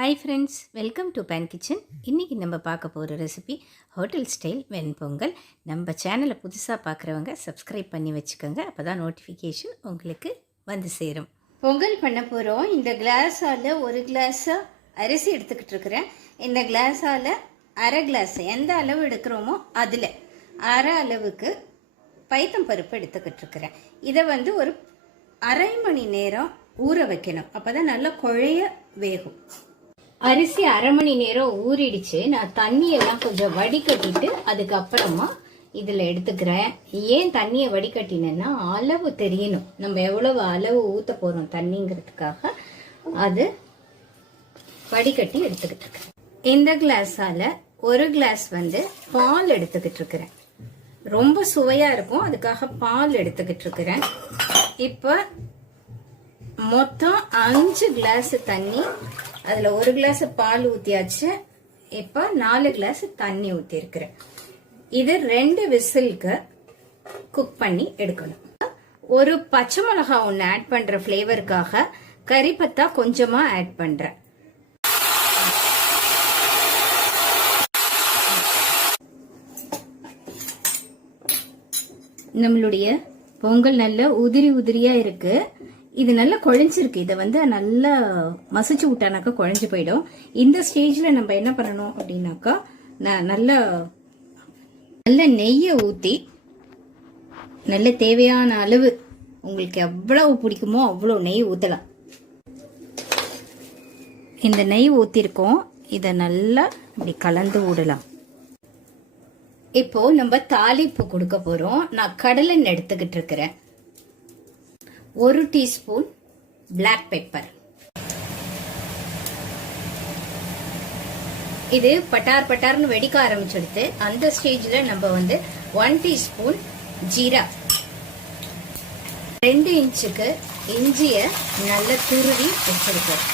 Hi friends, welcome to பேன் kitchen. இன்றைக்கி நம்ம பார்க்க போகிற ரெசிபி ஹோட்டல் ஸ்டைல் வெண் பொங்கல். நம்ம சேனலை புதுசாக பார்க்குறவங்க சப்ஸ்கிரைப் பண்ணி வச்சுக்கோங்க. அப்போ தான் நோட்டிஃபிகேஷன் உங்களுக்கு வந்து சேரும். பொங்கல் பண்ண போகிறோம். இந்த கிளாஸால் ஒரு கிளாஸாக அரிசி எடுத்துக்கிட்டு இருக்கிறேன். இந்த கிளாஸால் அரை கிளாஸ் எந்த அளவு எடுக்கிறோமோ அதில் அரை அளவுக்கு பைத்தம் பருப்பு எடுத்துக்கிட்டு இருக்கிறேன். இதை ஒரு அரை மணி நேரம் ஊற வைக்கணும். அப்போ தான் நல்லா குழைய வேகும். அரிசி அரை மணி நேரம் ஊறிடுச்சு. நான் தண்ணியெல்லாம் கொஞ்சம் வடிகட்டிட்டு அதுக்கப்புறமா இதில் எடுத்துக்கிறேன். ஏன் தண்ணியை வடிகட்டினேன்னா அளவு தெரியணும், நம்ம எவ்வளவு அளவு ஊற்ற போகிறோம் தண்ணிங்கிறதுக்காக அது வடிகட்டி எடுத்துக்கிட்டு இருக்கிறேன். இந்த கிளாஸால் ஒரு கிளாஸ் பால் எடுத்துக்கிட்டு இருக்கிறேன். ரொம்ப சுவையாக இருக்கும், அதுக்காக பால் எடுத்துக்கிட்டு இருக்கிறேன். இப்போ மொத்தம் 5 கிளாஸ் தண்ணி, அதில் ஒரு கிளாஸ் பால் ஊற்றியாச்சு. இப்போ 4 கிளாஸ் தண்ணி ஊற்றிருக்கிறேன். இது 2 விசிலுக்கு குக் பண்ணி எடுக்கணும். ஒரு பச்சை மிளகா ஒன்று ஆட் பண்ணுற ஃப்ளேவருக்காக கறிப்பத்தா கொஞ்சமாக ஆட் பண்ணுறேன். நம்மளுடைய பொங்கல் நல்ல உதிரி உதிரியா இருக்கு. இது நல்லா குழஞ்சிருக்கு. இதை நல்லா மசிச்சு விட்டானாக்கா குழஞ்சு போயிடும். இந்த ஸ்டேஜ்ல நம்ம என்ன பண்ணணும் அப்படின்னாக்கா, நல்ல நெய்யை ஊற்றி நல்ல தேவையான அளவு உங்களுக்கு எவ்வளவு பிடிக்குமோ அவ்வளோ நெய் ஊற்றலாம். இந்த நெய் ஊற்றிருக்கோம். இதை நல்லா இப்படி கலந்து விடலாம். இப்போ நம்ம தாளிப்பு கொடுக்க போறோம். நான் கடலெண்ணெய் எடுத்துக்கிட்டு இருக்கிறேன். 1 டீஸ்பூன் பிளாக் பெப்பர். இது பட்டார் பட்டார்னு வெடிக்க ஆரம்பிச்சிடுது. அந்த ஸ்டேஜ்ல நம்ம 1 டீஸ்பூன் ஜீரா, 2 இன்ச்சுக்கு இஞ்சிய நல்ல துருவி வச்சிருக்கோம்.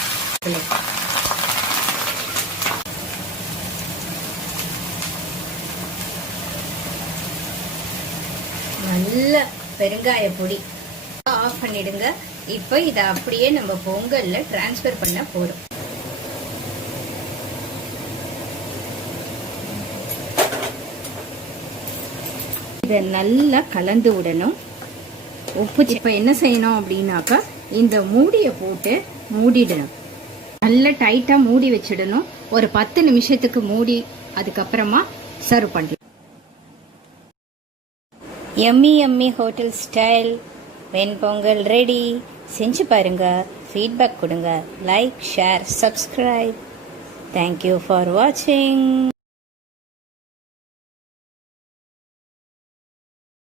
நல்ல பெருங்காய பொடி ஆஃப் பண்ணிடுங்க. இப்போ இதை அப்படியே நம்ம பொங்கல்ல டிரான்ஸ்ஃபர் பண்ண போறோம். இதை நல்லா கலந்து விடணும். உப்பு இப்போ என்ன செய்யணும் அப்படின்னாக்கா, இந்த மூடியை போட்டு மூடிடணும். நல்லா டைட்டா மூடி வச்சிடணும். ஒரு 10 நிமிஷத்துக்கு மூடி அதுக்கப்புறமா சர்வ் பண்ணலாம். எம்மி எம்மி ஹோட்டல் ஸ்டைல் வெண் பொங்கல் ரெடி. செஞ்சு பாருங்க, ஃபீட்பேக் கொடுங்க. Like, share, subscribe. Thank you for வாட்சிங்.